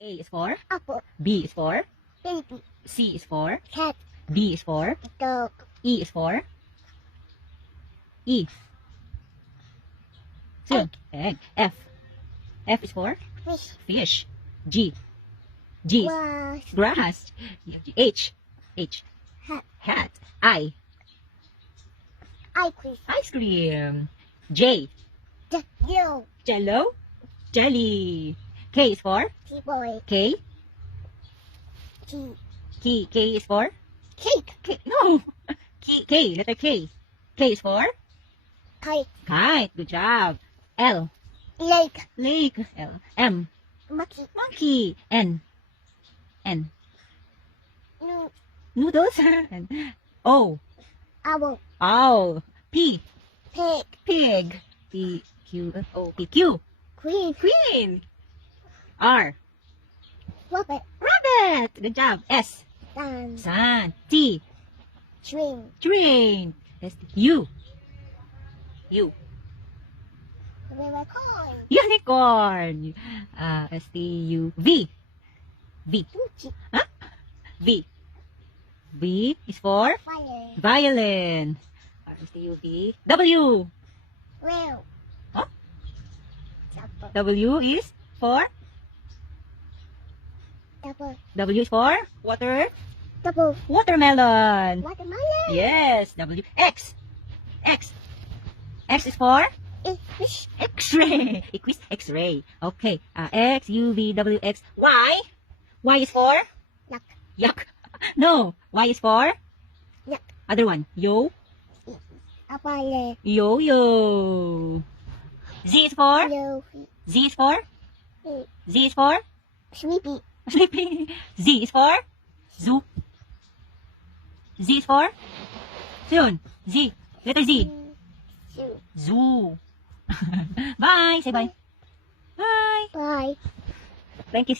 A is for apple, B is for baby, C is for cat, D is for dog, E is for E. Soon. Egg. F. F is for fish, fish. G. G is grass, grass. H. H. hat, Hat. I. ice cream, Ice cream. J. yellow, Jello. Jelly. K is for T-boy, K. T, K is for cake, K. No. K. Letter K. K is for kite, kite. Good job. L. lake, Lake. L. M. monkey, Monkey. N. no, Noodles. And O. owl, Owl. P. pig, Pig. P. Q. O. P. Q. queen, Queen. R. rabbit, Rabbit. Good job. S. sun, Sun. T. train, Train. S. U. unicorn, Unicorn. S. T. U. V. Gucci, V. V is for fire, violin. S. T. U. V. W. whale, Huh? double, W is for double, W is for double, watermelon. watermelon, Yes. W. X. X is for fish, X-ray. X-ray. Okay. X, U, V, W, X. Y. Y is for yak, yuck. No. Y is for yak, other one. Yo. apple, Yo. Z is for yellow, Z is for Z is for sleepy, sleeping. Z is for zoo. Z is for soon. Z. Letter Z. zoo, Zoo. Bye. Say bye. Bye. bye. Thank you.